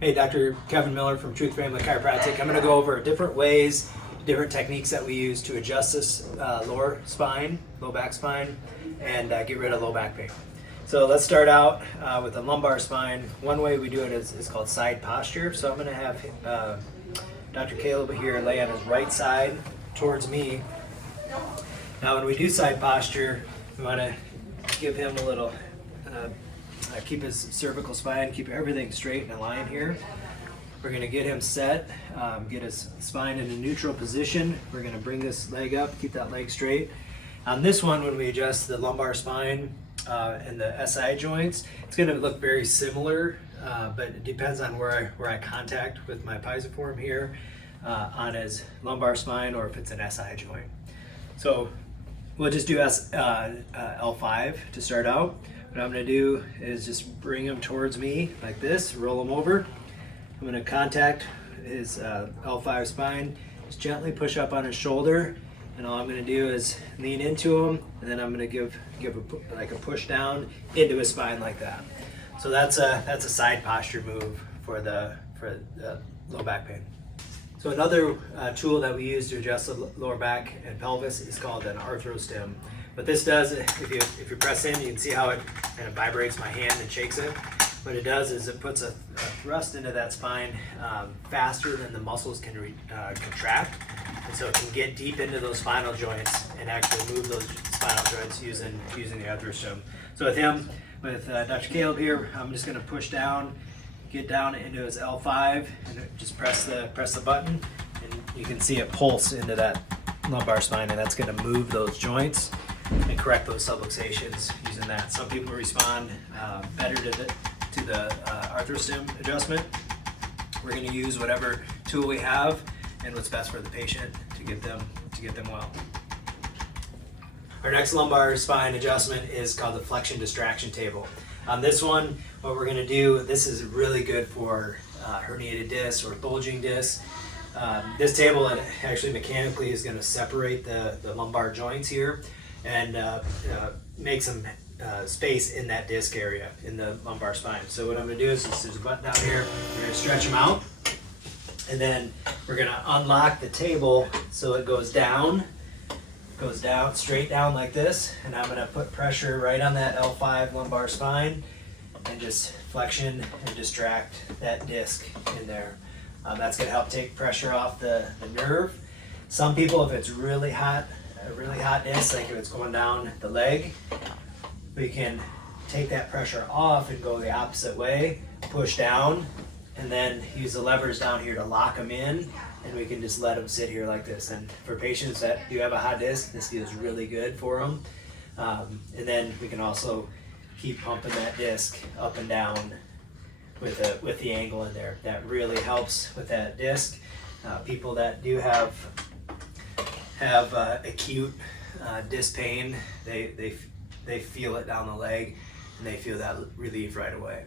Hey, Dr. Kevin Miller from Truth Family Chiropractic. I'm going to go over different ways, different techniques that we use to adjust this lower spine, low back spine, and get rid of low back pain. So let's start out with the lumbar spine. One way we do it is called side posture. So I'm going to have Dr. Caleb here lay on his right side towards me. Now when we do side posture, we want to give him a little keep his cervical spine, keep everything straight and aligned here. We're going to get him set, get his spine in a neutral position. We're going to bring this leg up, keep that leg straight. On this one, when we adjust the lumbar spine and the SI joints, it's going to look very similar, but it depends on where I contact with my pisiform here on his lumbar spine or if it's an SI joint. So we'll just do L5 to start out. What I'm going to do is just bring him towards me like this, roll him over. I'm going to contact his L5 spine, just gently push up on his shoulder, and all I'm going to do is lean into him, and then I'm going to give a push down into his spine like that. So that's a side posture move for the low back pain. So another tool that we use to adjust the lower back and pelvis is called an 𝐴𝐴𝐼𝐻. What this does, if you press in, you can see how it kind of vibrates my hand and shakes it. What it does is it puts a thrust into that spine faster than the muscles can contract, and so it can get deep into those spinal joints and actually move those spinal joints using the 𝐴𝐴𝐼𝐻. So with Dr. Caleb here, I'm just going to push down, get down into his L5, and just press the button, and you can see it pulse into that lumbar spine, and that's going to move those joints and correct those subluxations using that. Some people respond better to the 𝐴𝐴𝐼𝐻 adjustment. We're going to use whatever tool we have and what's best for the patient to get them well. Our next lumbar spine adjustment is called the flexion distraction table. On this one, what we're going to do, this is really good for herniated discs or bulging discs. This table actually mechanically is going to separate the lumbar joints here and make some space in that disc area in the lumbar spine. So what I'm going to do is there's a button down here. We're going to stretch them out, and then we're going to unlock the table so it goes down, straight down like this, and I'm going to put pressure right on that L5 lumbar spine and just flexion and distract that disc in there. That's going to help take pressure off the nerve. Some people, if it's really hot, a really hot disc, like if it's going down the leg, we can take that pressure off and go the opposite way, push down, and then use the levers down here to lock them in, and we can just let them sit here like this. And for patients that do have a hot disc, this feels really good for them. And then we can also keep pumping that disc up and down with the angle in there. That really helps with that disc. People that do have acute disc pain, they feel it down the leg, and they feel that relief right away.